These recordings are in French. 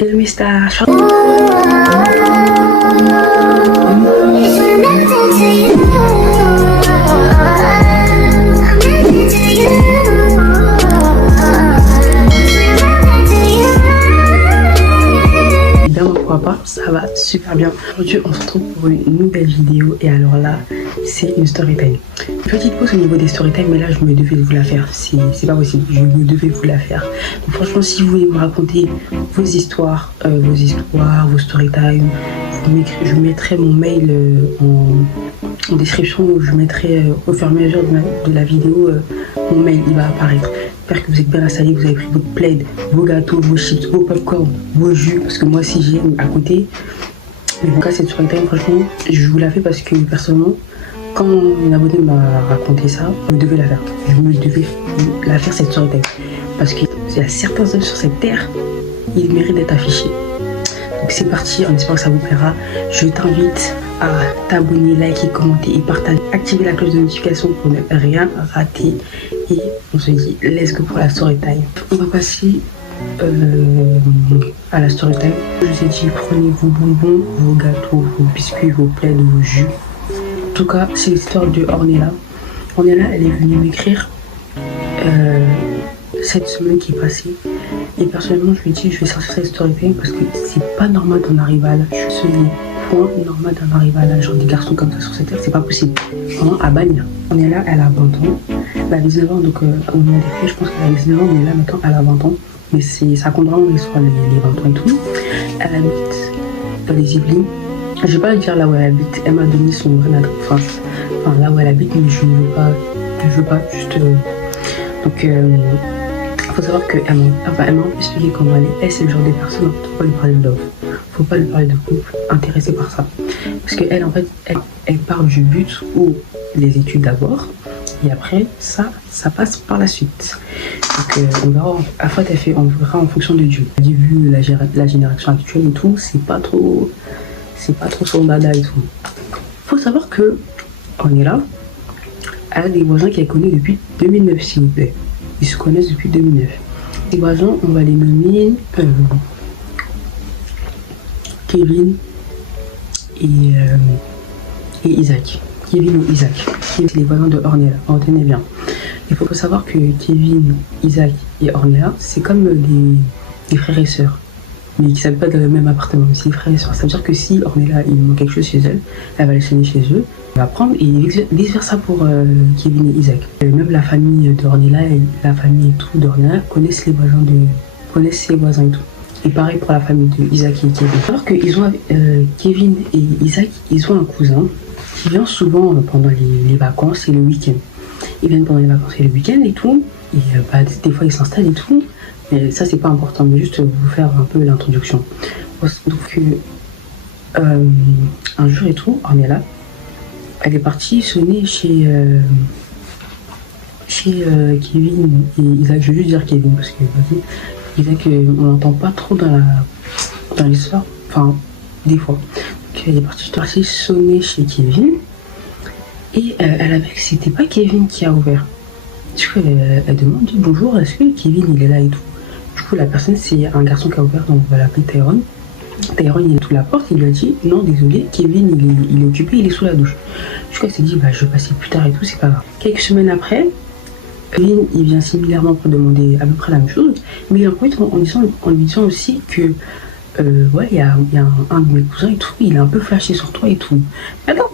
Et le message. Pourquoi pas, ça va super bien. Aujourd'hui on se retrouve pour une nouvelle vidéo et alors là c'est une story time. Petite pause au niveau des story time, mais là je me devais vous la faire, c'est pas possible, je me devais vous la faire. Donc franchement si vous voulez me raconter vos histoires, vos story time, je mettrai mon mail en description, où je mettrai au fur et à mesure de la vidéo mon mail, il va apparaître. J'espère que vous êtes bien installés, vous avez pris votre plaid, vos gâteaux, vos chips, vos popcorn, vos jus, parce que moi si j'ai à côté. Mais en cas cette story time, franchement, je vous la fais parce que personnellement, quand une abonnée m'a raconté ça, je me devais la faire. Je me devais la faire cette story time. Parce qu'il y a certains hommes sur cette terre, ils méritent d'être affichés. Donc c'est parti, en espérant que ça vous plaira. Je t'invite à t'abonner, liker, commenter et partager. Activer la cloche de notification pour ne rien rater. Et on se dit let's go pour la story time. On va passer à la story time. Je vous ai dit prenez vos bonbons, vos gâteaux, vos biscuits, vos plaids, vos jus. En tout cas c'est l'histoire de Ornella. Ornella elle est venue m'écrire cette semaine qui est passée. Et personnellement je lui ai dit je vais sortir cette story time parce que c'est pas normal d'en arriver à l'âge. Ce n'est point normal d'en arriver à l'âge. Genre des garçons comme ça sur cette terre, c'est pas possible. Vraiment à bannir. Ornella elle a 20 ans. Elle avait 19 ans, donc au moment des faits, je pense qu'elle avait 19 ans, mais là maintenant elle a 20 ans. Mais ça compte vraiment l'histoire, les 20 ans et tout. Elle habite dans les Yvelines. Je vais pas lui dire là où elle habite, elle m'a donné son vrai adresse, enfin là où elle habite, mais je veux pas juste. Donc faut savoir qu'elle m'a expliqué comment elle est. Elle c'est le genre de personne, faut pas lui parler de love, faut pas lui parler de couple, intéressée par ça. Parce qu'elle en fait, elle part du but où les études d'abord. Et après, ça passe par la suite. Donc, on verra, à fois, on verra en fonction de Dieu. Vu la génération actuelle et tout, c'est pas trop son dada et tout. Faut savoir que, on est là, elle a des voisins qu'elle connaît depuis 2009, s'il vous plaît. Ils se connaissent depuis 2009. Les voisins, on va les nommer Kevin et Isaac. Kevin ou Isaac. C'est les voisins de Ornella. Retenez bien. Il faut savoir que Kevin, Isaac et Ornella, c'est comme des frères et sœurs. Mais qui s'habitent pas dans le même appartement. Mais c'est des frères et sœurs. Ça veut dire que si Ornella il manque quelque chose chez elle, elle va les sonner chez eux. Elle va prendre et vice versa pour Kevin et Isaac. Même la famille d'Ornella et la famille et tout d'Ornella connaissent ses voisins et tout. Et pareil pour la famille de Isaac et Kevin. Alors que Kevin et Isaac, ils ont un cousin qui vient souvent pendant les vacances et le week-end. Ils viennent pendant les vacances et le week-end et tout. Et des fois ils s'installent et tout. Mais ça c'est pas important, mais juste vous faire un peu l'introduction. Donc un jour et tout, Ornella, elle est partie sonner chez Kevin et Isaac. Je vais juste dire Kevin parce que Isaac on l'entend pas trop dans l'histoire. Enfin des fois. Elle est partie sonner chez Kevin et elle avait que c'était pas Kevin qui a ouvert. Du coup elle demande bonjour, est-ce que Kevin il est là et tout. Du coup la personne c'est un garçon qui a ouvert, donc on va l'appeler Tyrone. Tyrone il est sous la porte, il lui a dit non désolé, Kevin il est occupé, il est sous la douche. Du coup elle s'est dit bah je vais passer plus tard et tout, c'est pas grave. Quelques semaines après, Kevin il vient similairement pour demander à peu près la même chose, mais en lui disant aussi que ouais, il y a un de mes cousins et tout, il est un peu flashé sur toi et tout. Attends,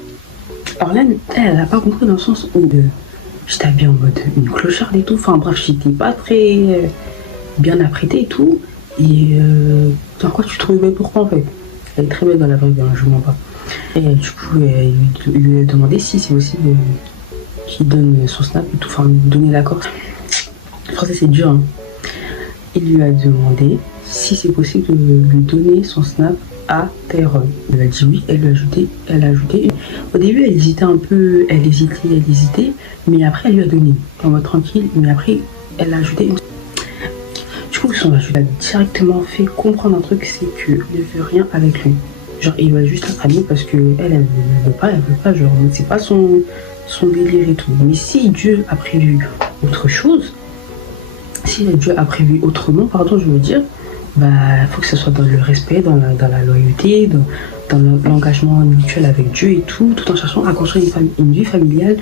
Orlane, elle a pas compris dans le sens où j'étais habillée en mode une clocharde et tout. Enfin bref, j'étais pas très bien apprêtée et tout. Et dans quoi tu te trouvais belle pourquoi en fait? Elle est très belle dans la vraie vie, hein, je mens pas. Et du coup, elle lui a demandé si c'est possible qu'il donne son snap et tout, enfin donner l'accord. Le français c'est dur, hein. Il lui a demandé si c'est possible de lui donner son snap à Tyrone. Elle a dit oui, elle a ajouté. Au début, elle hésitait un peu, elle hésitait, mais après, elle lui a donné. En mode tranquille, mais après, elle a ajouté une. Du coup, son ajout a directement fait comprendre un truc, c'est qu'elle ne veut rien avec lui. Genre, il va juste être ami parce que elle veut pas, genre, c'est pas son délire et tout. Mais si Dieu a prévu autre chose, si Dieu a prévu autrement, pardon, je veux dire, bah, faut que ce soit dans le respect, dans la loyauté, dans l'engagement mutuel avec Dieu et tout en cherchant à construire une vie familiale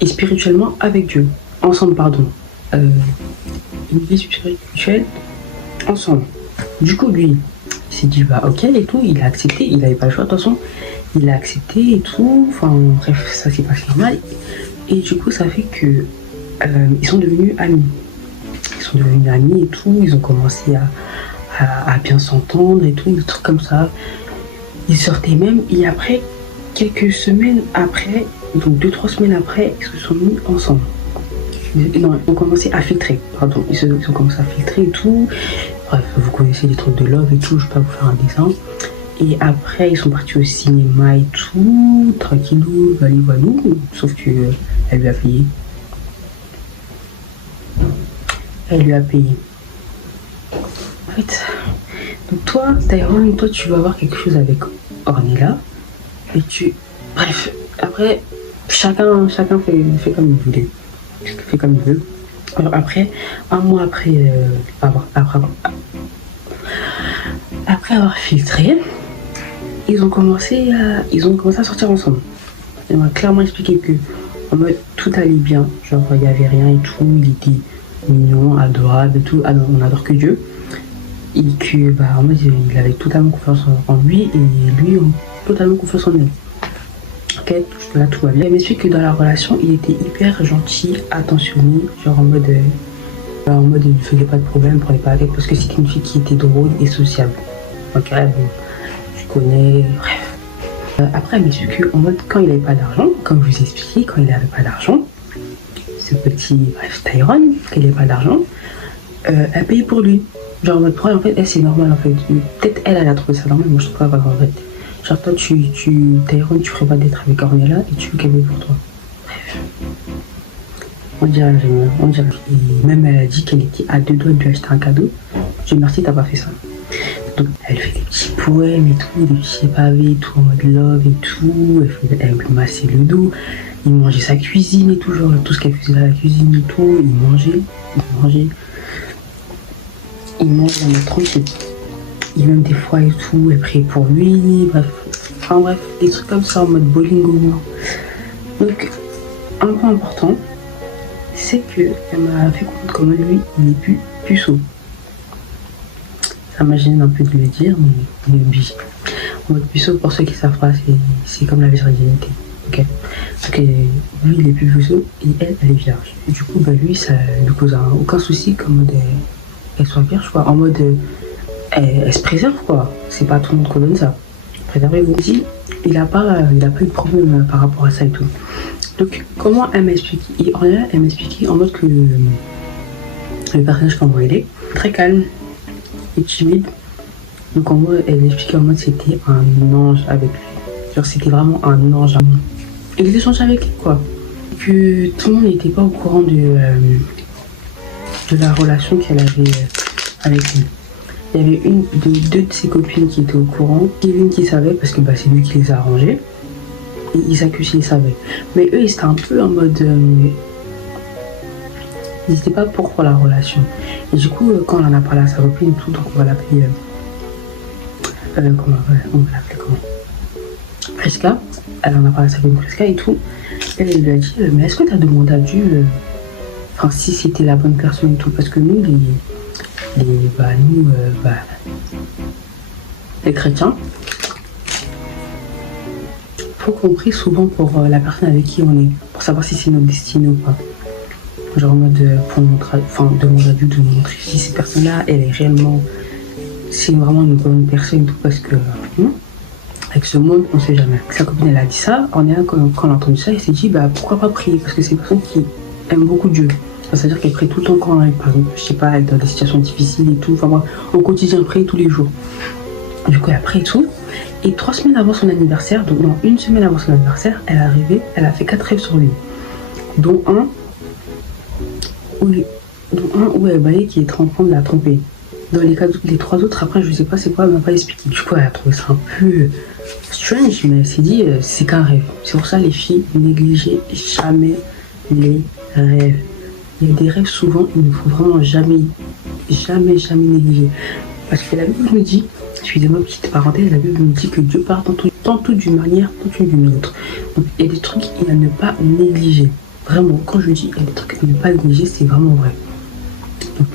et spirituellement avec Dieu. Ensemble, pardon. Une vie spirituelle ensemble. Du coup, lui, il s'est dit, bah ok et tout, il a accepté, il n'avait pas le choix de toute façon. Il a accepté et tout, enfin bref, ça s'est passé normal. Et du coup, ça fait que ils sont devenus amis. Ils sont devenus amis et tout, ils ont commencé à bien s'entendre et tout, des trucs comme ça. Ils sortaient même, et après, quelques semaines après, donc 2-3 semaines après, ils se sont mis ensemble. Non, ils ont commencé à filtrer, pardon. Ils ont commencé à filtrer et tout. Bref, vous connaissez les trucs de love et tout, je vais pas vous faire un dessin. Et après, ils sont partis au cinéma et tout, tranquillou, valou, sauf que elle lui a payé. Elle lui a payé. En fait, donc toi, Tyrone, toi, tu vas avoir quelque chose avec Ornella. Et tu... Bref, après, chacun fait comme il voulait. Fait comme il veut. Alors après, un mois après avoir filtré, ils ont commencé à sortir ensemme. Il m'a clairement expliqué que en mode tout allait bien, genre il y avait rien et tout, il était mignon, adorable et tout, on adore que Dieu. Et que bah en mode il avait totalement confiance en lui et lui totalement confiance en elle. Ok, là tout va bien. Il m'explique que dans la relation il était hyper gentil, attentionné, genre en mode il ne faisait pas de problème, prenait pas la tête parce que c'était une fille qui était drôle et sociable. Ok, bon, je connais, bref. Après, elle m'explique qu'en mode, quand il n'avait pas d'argent, comme je vous ai expliqué, quand il n'avait pas d'argent, ce petit, bref, Tyrone, quand il n'avait pas d'argent, elle payait pour lui. Genre, en mode, pour elle, en fait, elle, c'est normal, en fait. Peut-être elle a trouvé ça normal, moi, je trouve pas grave, en fait. Genre, toi, Tyrone, tu ferais pas d'être avec Ornella et tu veux qu'elle paye pour toi. Bref. On dirait, et même elle a dit qu'elle était à 2 doigts de lui acheter un cadeau. Je dis merci, t'as pas fait ça. Donc elle fait des petits poèmes et tout, des petits pavés et tout en mode love et tout. Elle lui massait le dos. Il mangeait sa cuisine et tout, genre tout ce qu'elle faisait dans la cuisine et tout. Il mangeait en mode tranquille. Et même des fois et tout, elle priait pour lui. Bref, enfin bref, des trucs comme ça en mode bowling au moins. Donc un point important, c'est qu'elle m'a fait comprendre comment lui, il est plus puceau. Ça m'agène un peu de le dire, mais il est obligé. En mode puceau, pour ceux qui savent pas, c'est comme la virginité. Ok. Donc lui, il est plus puceau et elle est vierge. Et du coup, bah, lui, ça lui cause aucun souci qu'en mode elle soit vierge, quoi. En mode elle se préserve, quoi. C'est pas tout le monde qu'on donne ça. Préservez-vous. Il a pas eu de problème par rapport à ça et tout. Donc, comment elle m'explique? Et en elle m'expliquait en mode que le personnage comment il est, très calme et timide. Donc, en mode, elle expliquait en mode c'était un ange avec lui. Genre, c'était vraiment un ange. Et les échanges avec lui, quoi. Que tout le monde n'était pas au courant de la relation qu'elle avait avec lui. Il y avait deux de ses copines qui étaient au courant. Kevin qui savait parce que bah, c'est lui qui les a arrangés. Et Isaac aussi les savait. Mais eux, ils étaient un peu en mode... ils n'étaient pas pour la relation. Et du coup, quand on en a parlé à sa copine, tout, donc on va l'appeler... on va l'appeler comment? Presca. Elle en a parlé à sa copine Presca et tout. Elle lui a dit, mais est-ce que tu as demandé à Dieu... Enfin, si c'était la bonne personne et tout. Parce que nous, les chrétiens, faut qu'on prie souvent pour la personne avec qui on est, pour savoir si c'est notre destinée ou pas. Genre en mode demander à Dieu de nous montrer si cette personne-là, elle est réellement, c'est vraiment une bonne personne, tout parce que avec ce monde, on sait jamais. Sa copine, elle a dit ça. Quand elle a entendu ça, elle s'est dit, bah pourquoi pas prier, parce que c'est une personne qui aime beaucoup Dieu. C'est-à-dire qu'elle prie tout le temps quand elle, par exemple, je sais pas, elle est dans des situations difficiles et tout. Enfin moi, au quotidien, elle prie tous les jours. Du coup, elle a prié et tout. Et 3 semaines avant son anniversaire, donc non, 1 semaine avant son anniversaire, elle est arrivée, elle a fait 4 rêves sur lui. Dont un où elle voyait qu'il était en train de la tromper. Dans les 3 autres, après, je sais pas c'est quoi, elle m'a pas expliqué. Du coup, elle a trouvé ça un peu strange, mais elle s'est dit, c'est qu'un rêve. C'est pour ça, les filles, négligez jamais les rêves. Il y a des rêves, souvent, il ne faut vraiment jamais jamais, jamais négliger. Parce que la Bible nous dit, excusez-moi, petite parenthèse, la Bible nous dit que Dieu parle tantôt d'une manière, tantôt d'une autre. Donc il y a des trucs à ne pas négliger. Vraiment, quand je dis il y a des trucs à ne pas négliger, c'est vraiment vrai. Donc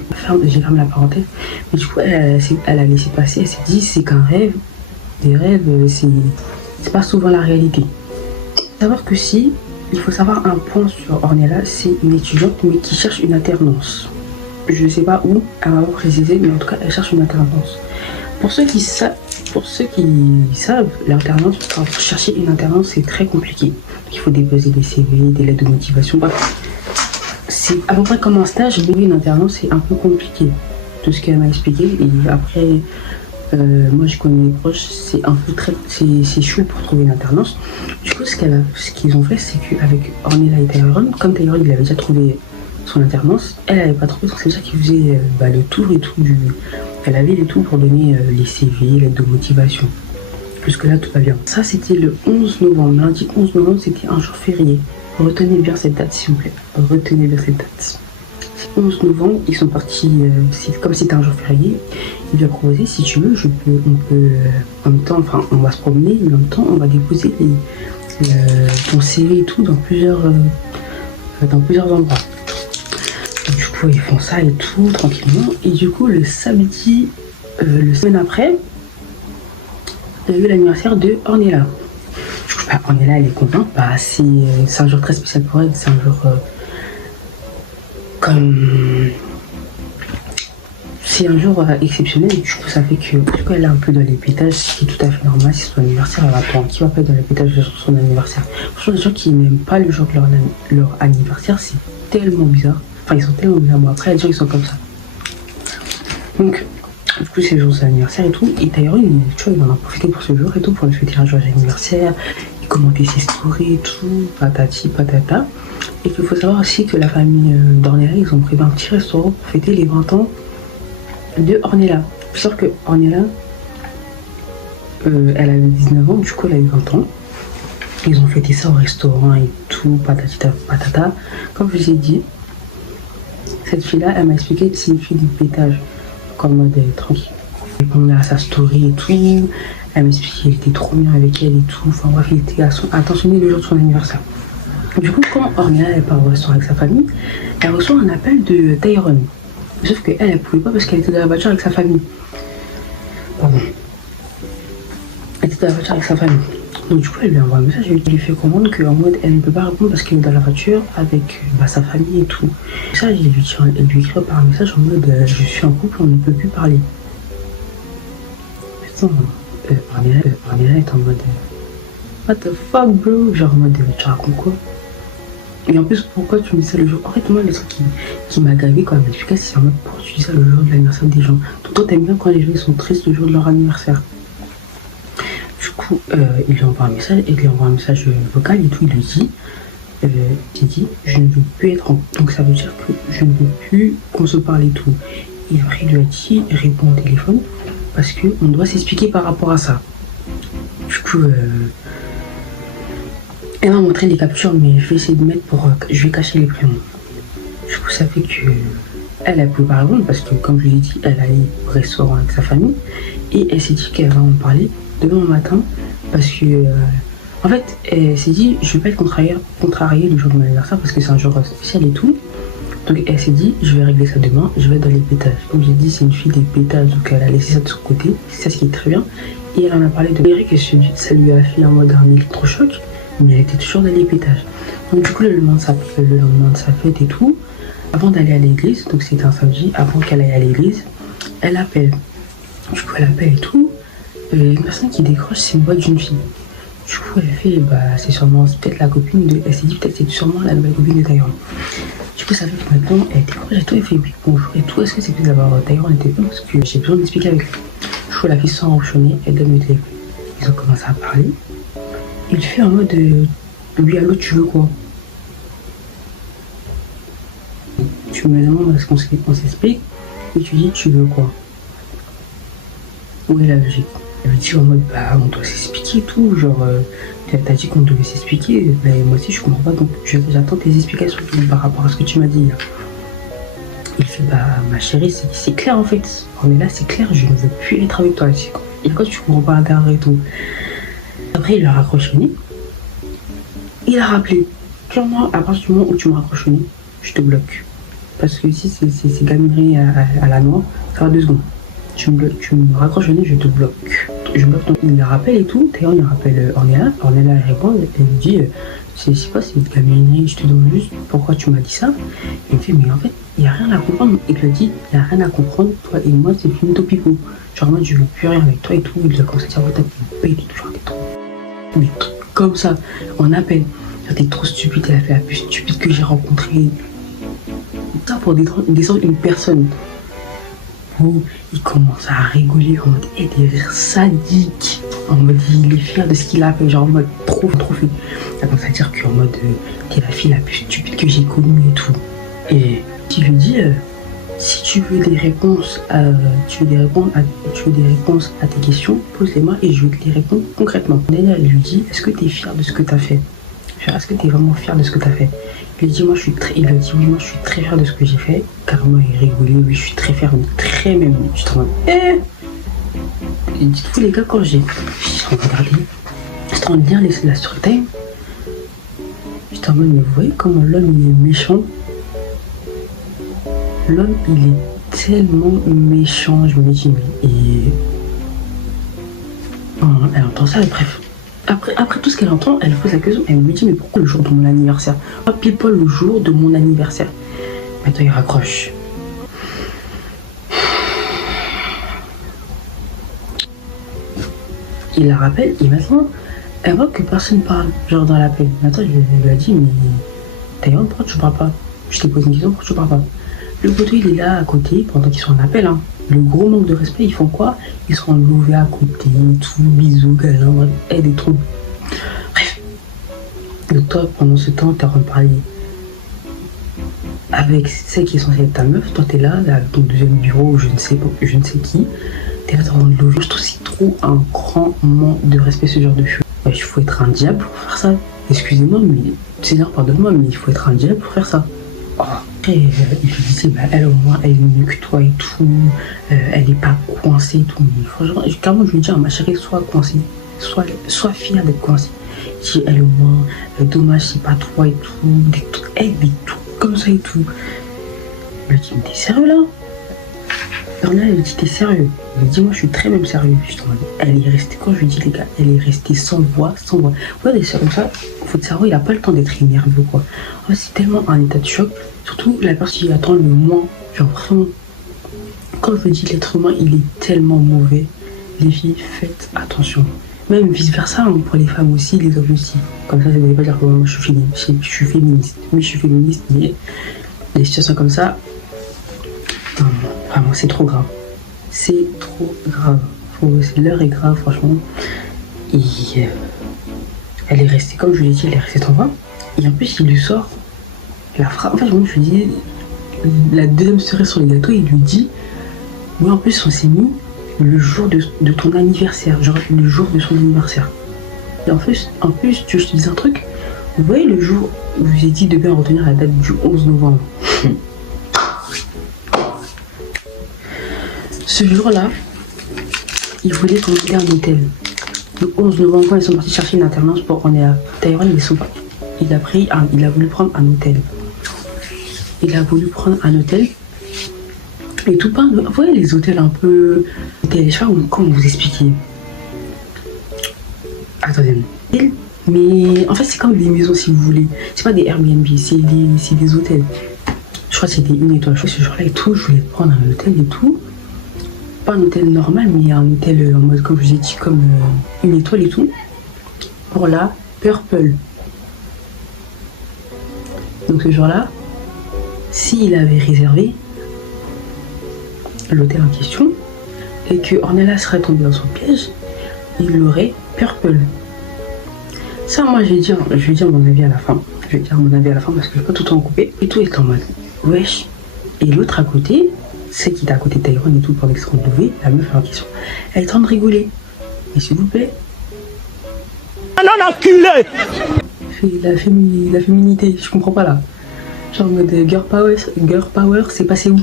j'ai fermé la parenthèse. Mais du coup, elle a laissé passer, elle s'est dit, c'est qu'un rêve. Des rêves, c'est pas souvent la réalité. Savoir que si, il faut savoir un point sur Ornella, c'est une étudiante mais qui cherche une alternance. Je ne sais pas où, elle m'a pas précisé, mais en tout cas elle cherche une alternance. Pour ceux qui savent, l'alternance, pour chercher une alternance c'est très compliqué. Il faut déposer des CV, des lettres de motivation. C'est à peu près comme un stage, mais une alternance c'est un peu compliqué. Tout ce qu'elle m'a expliqué, et après moi je connais les proches, c'est un peu c'est chaud pour trouver une alternance. Du coup ce qu'ils ont fait, c'est qu'avec Ornella et Tyrone, comme Tyrone il avait déjà trouvé son alternance, elle n'avait pas trouvé, donc c'est ça qui faisait le tour et tout elle avait les tout pour donner les CV, l'aide de motivation. Jusque là tout va bien. Ça c'était le 11 novembre, lundi 11 novembre, c'était un jour férié. Retenez bien cette date s'il vous plaît, retenez bien cette date. 11 novembre, ils sont partis, comme c'était un jour férié, il lui a proposé, si tu veux, on peut, en même temps, enfin, on va se promener, mais en même temps, on va déposer ton CV et tout dans plusieurs endroits. Et du coup, ils font ça et tout, tranquillement. Et du coup, le samedi, le semaine après, il y a eu l'anniversaire de Ornella. Du coup, Ornella, elle est contente, c'est un jour très spécial pour elle, c'est un jour... c'est un jour exceptionnel et du coup ça fait que elle est un peu dans les pétages, ce qui est tout à fait normal. Si son anniversaire, elle attend. Qui va pas être dans les pétages le jour de son anniversaire? Franchement, les gens qui n'aiment pas le jour de leur anniversaire, c'est tellement bizarre. Enfin, ils sont tellement bizarres. Bon, après les gens ils sont comme ça. Donc du coup c'est le jour de son anniversaire et tout, et d'ailleurs il en a profité pour ce jour et tout, pour lui souhaiter un joyeux anniversaire, il commentait ses stories et tout, patati patata. Et qu'il faut savoir aussi que la famille d'Ornella, ils ont prévu un petit restaurant pour fêter les 20 ans de Ornella. Sauf que Ornella, elle avait 19 ans, du coup elle a eu 20 ans. Ils ont fêté ça au restaurant et tout, patati patata. Comme je vous ai dit, cette fille-là, elle m'a expliqué que c'est une fille du pétage, comme mode tranquille. Elle répondait à sa story et tout, elle m'a expliqué qu'elle était trop bien avec elle et tout. Enfin bref, il était attentionné le jour de son anniversaire. Du coup, quand Ornella elle part au restaurant avec sa famille, elle reçoit un appel de Tyrone. Sauf qu'elle, elle pouvait pas parce qu'elle était dans la voiture avec sa famille. Pardon. Elle était dans la voiture avec sa famille. Donc du coup, elle lui envoie un message et lui fait comprendre qu'en mode, elle ne peut pas répondre parce qu'elle est dans la voiture avec sa famille et tout. Ça, elle lui écrit par un message en mode, je suis en couple, on ne peut plus parler. Putain, Ornella est en mode, what the fuck bro? Genre en mode, tu racontes quoi? Et en plus, pourquoi tu me dis ça le jour? En fait, moi, le truc qui m'a gavé quand même, c'est en mode, pourquoi tu dis ça le jour de l'anniversaire des gens? Donc, toi, t'aimes bien quand les gens ils sont tristes le jour de leur anniversaire. Du coup, il lui envoie un message, vocal et tout, il lui dit, je ne veux plus être en... Donc, ça veut dire que je ne veux plus qu'on se parle et tout. Et après, il lui a dit, réponds au téléphone, parce qu'on doit s'expliquer par rapport à ça. Du coup, elle m'a montré les captures, mais je vais essayer de mettre je vais cacher les prénoms. Du coup, ça fait que elle pouvait pas répondre parce que, comme je l'ai dit, elle allait au restaurant avec sa famille et elle s'est dit qu'elle va en parler demain matin parce que, en fait, elle s'est dit, je vais pas être contrariée le jour de mon anniversaire parce que c'est un jour spécial et tout. Donc, elle s'est dit, je vais régler ça demain, je vais être dans les pétages. Donc, j'ai dit, c'est une fille des pétages, donc elle a laissé ça de son côté, c'est ça ce qui est très bien. Et elle en a parlé de Eric et ça lui a fait en mode un électrochoc. Mais elle était toujours dans les pétages. Donc du coup le lendemain de sa fête et tout, avant d'aller à l'église, donc c'était un samedi, avant qu'elle aille à l'église, elle appelle. Du coup elle appelle et tout, une personne qui décroche c'est une voix d'une fille. Du coup elle fait, c'est peut-être la copine elle s'est dit peut-être c'est sûrement la nouvelle copine de Tyrone. Du coup ça fait que maintenant elle décroche et tout, elle fait oui bonjour et tout, est-ce que c'est plus d'avoir Tyrone était pas parce que j'ai besoin d'expliquer avec lui. Du coup la fille s'en enchaînée, elle donne le téléphone. Ils ont commencé à parler. Il fait en mode oui allô tu veux quoi? Tu me demandes est-ce qu'on s'explique et tu dis tu veux quoi? Où est la logique? Elle me dit en mode on doit s'expliquer tout, genre t'as dit qu'on devait s'expliquer, moi aussi je comprends pas donc j'attends tes explications par rapport à ce que tu m'as dit là. Il fait bah ma chérie, c'est clair en fait. On est là, c'est clair, je ne veux plus être avec toi. Et quand tu comprends pas derrière et tout. Après il a raccroché le nez. Il a rappelé. Clairement, à partir du moment où tu me raccroches le nez, je te bloque. Parce que si c'est gaminerie à la noix, ça va 2 secondes. Tu me raccroches le nez, je te bloque. Je bloque ton... Il la rappelle et tout. D'ailleurs, il rappelle Ornella. Ornella répond, elle lui dit c'est pas, c'est une gaminerie, je te demande juste pourquoi tu m'as dit ça. Il me fait, mais en fait, il n'y a rien à comprendre. Il lui a dit, il n'y a rien à comprendre, toi et moi, c'est fini topico. Genre, moi, je veux plus rien avec toi et tout. Il a commencé à dire, ouais, t'as une paye et tout, genre, des trucs. Des trucs comme ça, on appelle. T'es trop stupide, elle a fait la plus stupide que j'ai rencontrée. Ça pour descendre une personne. Où il commence à rigoler en mode des rires sadiques. En mode il est fier de ce qu'il a fait, genre en mode trop fait. Ça commence à dire qu'en mode t'es la fille la plus stupide que j'ai connue et tout. Et tu lui dis si tu veux des réponses tu veux des réponses à tes questions, pose-les-moi et je vais te les répondre concrètement. Elle lui dit est-ce que t'es fier de ce que t'as fait? Est-ce que tu es vraiment fier de ce que tu as fait? Il lui a dit moi je suis très fier de ce que j'ai fait. Carrément il rigolait, oui je suis très fier, très même. Je suis en mode et dites-vous les gars quand je suis en train de regarder, je suis en train de lire la story time. J'étais en mode mais vous voyez comment l'homme il est méchant? L'homme il est tellement méchant, je me dis mais elle entend ça et bref. Après tout ce qu'elle entend, elle pose la question, elle me dit mais pourquoi le jour de mon anniversaire? Pas pile poil le jour de mon anniversaire. Maintenant il raccroche. Il la rappelle et maintenant elle voit que personne parle, genre dans l'appel. Maintenant je lui ai dit mais d'ailleurs pourquoi tu parles pas? Je t'ai posé une question, pourquoi tu parles pas? Le poteau il est là à côté pendant qu'ils sont en appel hein. Le gros manque de respect, ils font quoi? Ils sont levés à côté, tout, bisous, câlins, des trucs. Bref. Et toi, pendant ce temps, t'es en train de parler avec celle qui est censée être ta meuf. Toi, t'es là, avec ton deuxième bureau, je ne sais qui. T'es là, t'es en train de lever. Je trouve que c'est trop un grand manque de respect, ce genre de choses. Il faut être un diable pour faire ça. Excusez-moi, mais Seigneur, pardonne-moi, mais il faut être un diable pour faire ça. Oh. Et il lui disait, bah, elle au moins, elle est mieux que toi et tout, elle est pas coincée et tout. Mais franchement, clairement, je lui dis, ma chérie, sois coincée, sois fière d'être coincée. Je dis, elle au moins, dommage, c'est pas toi et tout, des trucs comme ça et tout. Il lui dit, mais t'es sérieux là? Là, elle lui dit, t'es sérieux? Il lui dit, moi, je suis très même sérieux. Elle est restée, quand je lui dis, les gars, elle est restée sans voix. Vous voyez, des choses comme ça, votre cerveau, il a pas le temps d'être énervé ou quoi. En fait, c'est tellement un état de choc. Surtout la personne qui attend le moins, genre vraiment, quand je dis l'être humain, il est tellement mauvais. Les filles, faites attention. Même vice versa, hein, pour les femmes aussi, les hommes aussi. Comme ça, ça ne veut pas dire que moi je suis féministe. Oui, je suis féministe, mais les situations comme ça, non, vraiment, c'est trop grave. C'est trop grave. L'heure est grave, franchement. Et elle est restée, comme je l'ai dit, elle est restée en bas. Et en plus, il lui sort la phrase. En fait, moi, je lui dis, la deuxième cerise sur le gâteau, il lui dit, oui, en plus, on s'est mis le jour de ton anniversaire, genre le jour de son anniversaire. Et en plus, tu veux que je te dise un truc? Vous voyez le jour où je vous ai dit de bien retenir la date du 11 novembre. Ce jour-là, il voulait commander un hôtel. Le 11 novembre, quand ils sont partis chercher une alternance pour on est à Taïwan, il a voulu prendre un hôtel. Et tout pas, vous voyez les hôtels un peu... Je sais pas comment vous expliquer. Attendez. Mais en fait, c'est comme des maisons si vous voulez. C'est pas des Airbnb, c'est des hôtels. Je crois que c'était une étoile. Je crois que ce jour-là et tout, je voulais prendre un hôtel et tout. Pas un hôtel normal, mais un hôtel en mode, comme je vous ai dit, comme une étoile et tout. Pour la Purple. Donc ce jour-là, s'il avait réservé l'hôtel en question et que Ornella serait tombée dans son piège, il l'aurait Purple. Ça, moi, je vais dire mon avis à la fin. Je vais dire mon avis à la fin parce que je vais pas tout le temps couper. Et tout est en mode wesh. Et l'autre à côté, celle qui est à côté de Taïwan et tout pour l'extrême levé, la meuf en question, elle est en train de rigoler. Mais s'il vous plaît. Ah non, enculé! La féminité, je comprends pas là. Genre en mode girl power, c'est passé où?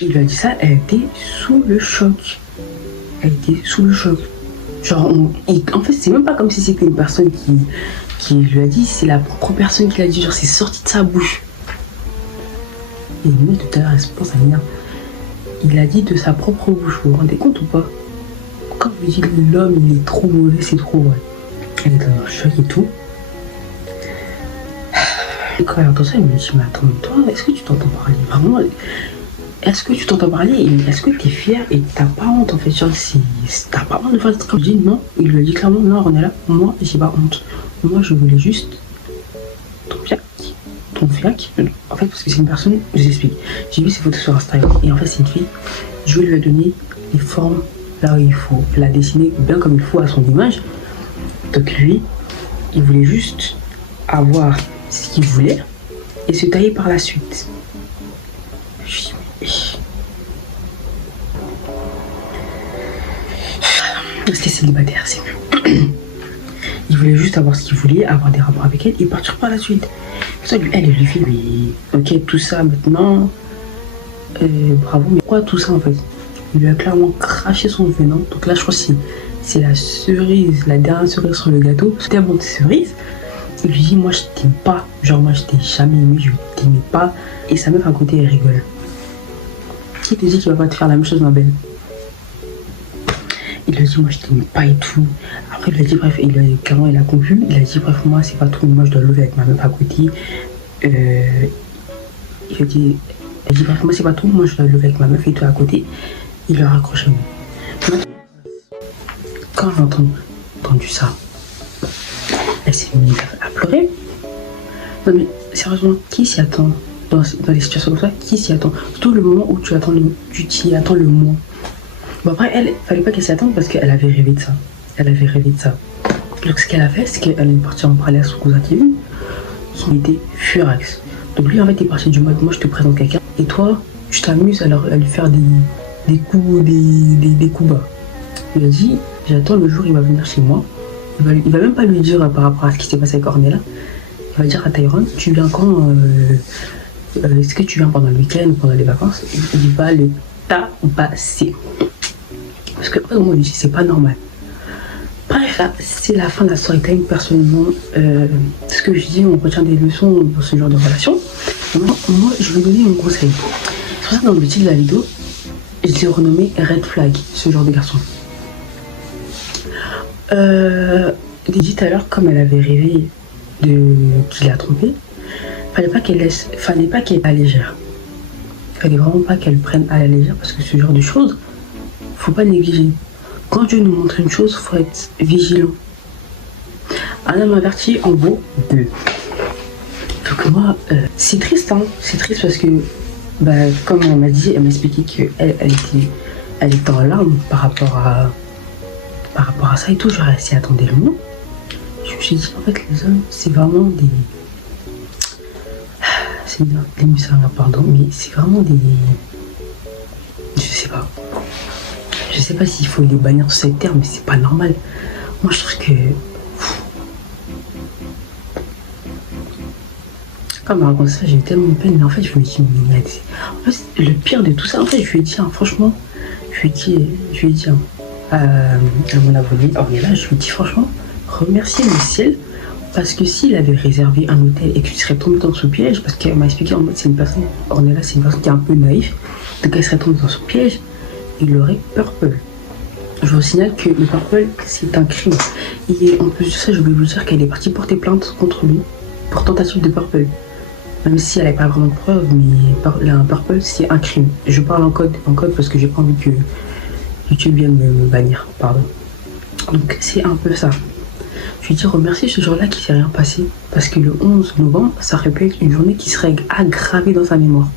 Il lui a dit ça, elle était sous le choc. Elle était sous le choc. Genre, en fait, c'est même pas comme si c'était une personne qui lui a dit, c'est la propre personne qui l'a dit, genre, c'est sorti de sa bouche. Et lui, tout à l'heure, je pense à m'énerve. Il a dit de sa propre bouche, vous vous rendez compte ou pas? Quand je lui dis l'homme, il est trop mauvais, c'est trop vrai. Elle est dans un choc et tout. Et quand elle entend ça, elle me dit, mais attends, toi, est-ce que tu t'entends parler? Vraiment, est-ce que tu t'entends parler et est-ce que tu es fier et t'as pas honte en fait? Genre, t'as pas honte de faire ce comme je dis non. Il lui a dit clairement, non, on est là. Moi, j'ai pas honte. Moi, je voulais juste ton fiac. Ton fiac. En fait, parce que c'est une personne, je vous explique. J'ai vu ses photos sur Instagram et en fait, c'est une fille. Je lui ai donné les formes là où il faut. Elle a dessiné bien comme il faut à son image. Donc, lui, il voulait juste avoir ce qu'il voulait et se tailler par la suite. Je dis, rester célibataire, c'est mieux. Il voulait juste avoir ce qu'il voulait, avoir des rapports avec elle et partir par la suite. Ça, elle lui fait, mais ok, tout ça maintenant, bravo, mais quoi tout ça en fait? Il lui a clairement craché son venin. Donc là, je crois que c'est la cerise, la dernière cerise sur le gâteau. C'était avant de cerise. Il lui dit, moi je t'aime pas. Genre, moi je t'ai jamais aimé, je t'aimais pas. Et sa meuf à côté, elle rigole. Qui te dit qu'il va pas te faire la même chose, ma belle? Il lui a dit, moi je t'aime pas et tout. Après, il lui a dit, bref, clairement, il a conclu. Il a dit, bref, moi c'est pas trop, moi je dois lever avec ma meuf à côté. Il a dit, bref, moi c'est pas trop, moi je dois lever avec ma meuf et tout à côté. Il a raccroché. Quand j'ai entendu ça, elle s'est mise à pleurer. Non mais sérieusement, qui s'y attend dans des situations comme ça? Qui s'y attend? Surtout le moment où tu t'y attends le moins. Bon après, elle, fallait pas qu'elle s'y attende parce qu'elle avait rêvé de ça. Elle avait rêvé de ça. Donc ce qu'elle a fait, c'est qu'elle est partie en parler à son cousin Kevin, qui était furax. Donc lui en fait est parti du mode, moi je te présente quelqu'un, et toi, tu t'amuses à lui faire des coups bas. Il a dit, j'attends le jour où il va venir chez moi. Il va même pas lui dire par rapport à ce qui s'est passé avec Ornella. Il va dire à Tyrone, tu viens quand est-ce que tu viens pendant le week-end ou pendant les vacances? Il va le tabasser. Parce que moi je dis c'est pas normal. Bref là, c'est la fin de la story time. Personnellement, ce que je dis, on retient des leçons pour ce genre de relation. Moi je vais donner mon conseil. C'est pour ça que dans le titre de la vidéo, je l'ai renommé Red Flag, ce genre de garçon. J'ai dit tout à l'heure, comme elle avait rêvé qu'il l'a trompé, fallait pas qu'elle ait à la légère. Fallait vraiment pas qu'elle prenne à la légère parce que ce genre de choses, faut pas négliger. Quand Dieu nous montre une chose, faut être vigilant. Un homme averti en vaut deux. Donc moi, c'est triste, hein. C'est triste parce que, comme elle m'a dit, elle m'a expliqué qu'elle était en larmes par rapport à ça et tout. J'aurais essayé d'attendre le moment. Je me suis dit, en fait, les hommes, c'est vraiment des... C'est des musiciens, pardon, mais c'est vraiment des... Je sais pas s'il faut les bannir sur cette terre, mais c'est pas normal. Moi, je trouve que... Quand elle m'a raconté ça, j'ai eu tellement de peine, mais en fait, je me dis, mais en fait, le pire de tout ça, en fait, je lui ai dit, hein, franchement, je lui ai dit à mon abonné, Ornella, je lui ai dit, franchement, remercier le ciel, parce que s'il avait réservé un hôtel et que tu serais tombé dans son piège, parce qu'elle m'a expliqué en mode, c'est une personne, Ornella, c'est une personne qui est un peu naïf, donc elle serait tombée dans son piège, il aurait purple. Je vous signale que le purple, c'est un crime. Et en plus de ça, je voulais vous dire qu'elle est partie porter plainte contre lui pour tentative de purple. Même si elle n'avait pas vraiment de preuves, mais un purple, c'est un crime. Je parle en code parce que j'ai pas envie que YouTube vienne me bannir, pardon. Donc c'est un peu ça. Je lui dis remercier ce jour-là qui s'est rien passé, parce que le 11 novembre, ça aurait pu être une journée qui serait aggravée dans sa mémoire.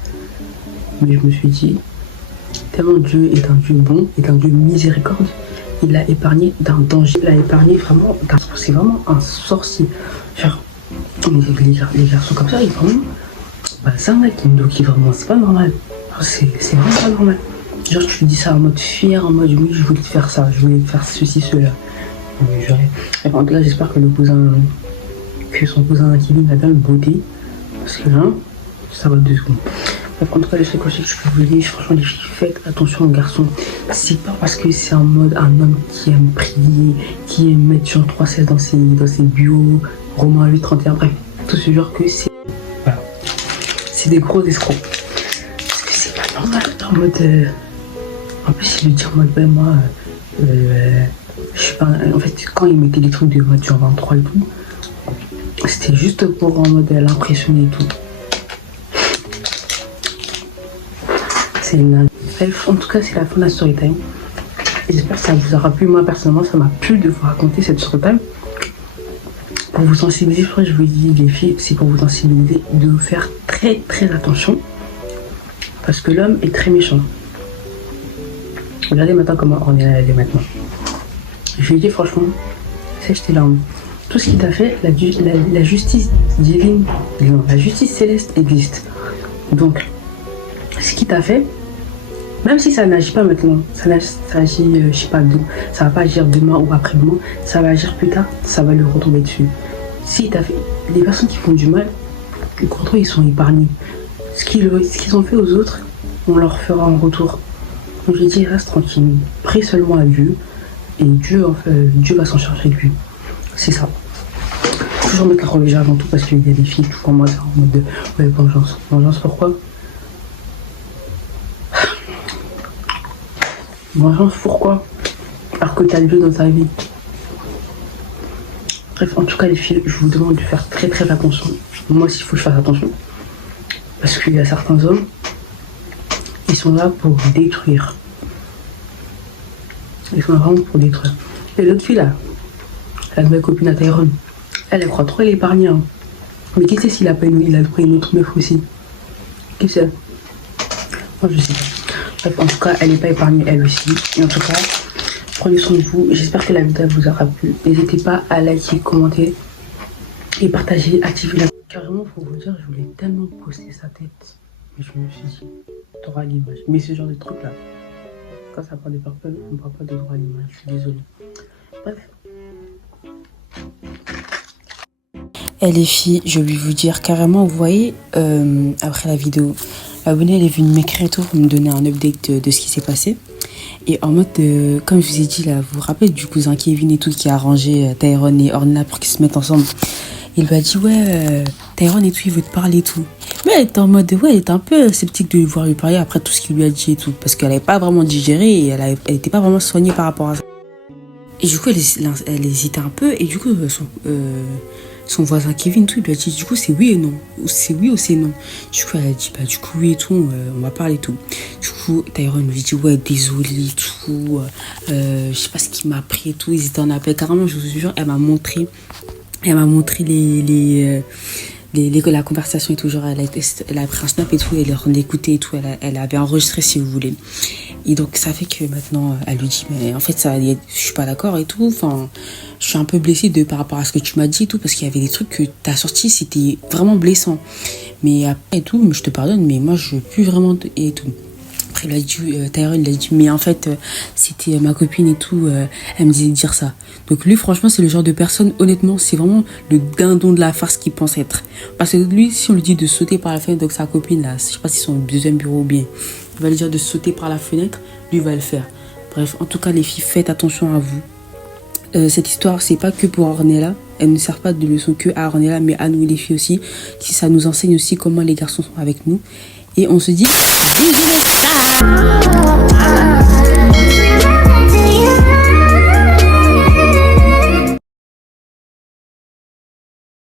Mais je me suis dit, tellement Dieu est un Dieu bon, est un Dieu miséricorde, il l'a épargné d'un danger, il l'a épargné vraiment, c'est vraiment un sorcier. Genre, les garçons comme ça, ils vraiment, c'est un mec qui vraiment, c'est pas normal. C'est vraiment pas normal. Genre, tu dis ça en mode fier, en mode oui, je voulais te faire ça, je voulais te faire ceci, cela. En tout cas, j'espère que le cousin que son cousin Kevin a bien le beauté. Parce que là, ça va 2 secondes. En tout cas, le seul conseil que je peux vous dire, franchement, les filles, faites attention aux garçons. C'est pas parce que c'est en mode un homme qui aime prier, qui aime mettre Jean 3.16 dans ses bios, Romains 8.31, bref, tout ce genre que c'est. Voilà. C'est des gros escrocs. Parce que c'est pas normal. En mode. En plus, il lui dit en mode, ben moi, je sais pas. En fait, quand il mettait des trucs de voiture 23 et tout, c'était juste pour en mode l'impressionner et tout. C'est une... En tout cas, c'est la fin de la story time. J'espère que ça vous aura plu. Moi, personnellement, ça m'a plu de vous raconter cette story time. Pour vous sensibiliser, je vous dis, les filles, c'est pour vous sensibiliser de faire très très attention. Parce que l'homme est très méchant. Regardez maintenant comment on est maintenant. Je lui dis franchement, c'est jeter l'arme. Tout ce qu'il t'a fait, la justice divine, non, la justice céleste existe. Donc, ce qu'il t'a fait, même si ça n'agit pas maintenant, ça agit, je sais pas, ça va pas agir demain ou après-demain, ça va agir plus tard, ça va lui retomber dessus. Si t'as fait, les personnes qui font du mal, contre eux, ils sont épargnés. Ce qu'ils ont fait aux autres, on leur fera en retour. Donc je dis, reste tranquille, prie seulement à Dieu, et Dieu va s'en charger de lui. C'est ça. Toujours mettre la religion avant tout, parce qu'il y a des filles tout comme moi, en mode de ouais, vengeance. Vengeance pourquoi? Vengeance pourquoi? Alors que tu as Dieu dans ta vie. Bref, en tout cas les filles, je vous demande de faire très très attention. Moi aussi il faut que je fasse attention. Parce qu'il y a certains hommes, ils sont là pour détruire. Ils sont là vraiment pour détruire. Et l'autre fille là, la nouvelle copine à Tyrone, elle croit trop elle est épargnée. Hein. Mais qui sait s'il a pris une autre meuf aussi? Qui sait? Moi je sais pas. Bref, en tout cas, elle n'est pas épargnée elle aussi. Et en tout cas, prenez soin de vous. J'espère que la vidéo vous aura plu. N'hésitez pas à liker, commenter et partager, activer la... Carrément, pour vous dire, je voulais tellement poster sa tête. Mais je me suis dit, droit à l'image. Mais ce genre de truc là, quand ça parle des purple, on ne parle pas de droit à l'image. Je suis désolée. Bref. Et les filles, je vais vous dire carrément, vous voyez, après la vidéo, l'abonnée elle est venue m'écrire et tout pour me donner un update de ce qui s'est passé. Et en mode, comme je vous ai dit là, vous vous rappelez du cousin Kevin et tout qui a arrangé Tyrone et Ornella pour qu'ils se mettent ensemble. Il lui a dit ouais, Tyrone et tout, il veut te parler et tout. Mais elle était en mode, ouais, elle était un peu sceptique de voir lui parler après tout ce qu'il lui a dit et tout. Parce qu'elle n'avait pas vraiment digéré et elle n'était pas vraiment soignée par rapport à ça. Et du coup, elle hésitait un peu et du coup, son voisin Kevin, tout, il lui a dit, du coup, c'est oui et non. C'est oui ou c'est non. Du coup, elle a dit, bah, du coup, oui et tout, on va parler et tout. Du coup, Tyrone lui dit, ouais, désolé, tout. Je sais pas ce qu'il m'a pris et tout. Ils étaient en appel. Carrément, je vous jure, elle m'a montré la conversation et tout. Genre, elle a pris un snap et tout. Elle leur écouté et tout. Elle avait enregistré, si vous voulez. Et donc, ça fait que maintenant, elle lui dit, mais en fait, je suis pas d'accord et tout. Enfin, je suis un peu blessée par rapport à ce que tu m'as dit et tout, parce qu'il y avait des trucs que t'as sortis, c'était vraiment blessant. Mais après et tout, je te pardonne, mais moi, je veux plus vraiment et tout. Après, Tyrone, il a dit, mais en fait, c'était ma copine et tout, elle me disait de dire ça. Donc lui, franchement, c'est le genre de personne, honnêtement, c'est vraiment le dindon de la farce qu'il pense être. Parce que lui, si on lui dit de sauter par la fenêtre, donc sa copine, là, je sais pas si c'est son deuxième bureau ou bien, il va lui dire de sauter par la fenêtre, lui va le faire. Bref, en tout cas, les filles, faites attention à vous. Cette histoire, c'est pas que pour Ornella. Elle ne sert pas de leçon que à Ornella, mais à nous les filles aussi. Si ça nous enseigne aussi comment les garçons sont avec nous. Et on se dit, bisous les stars.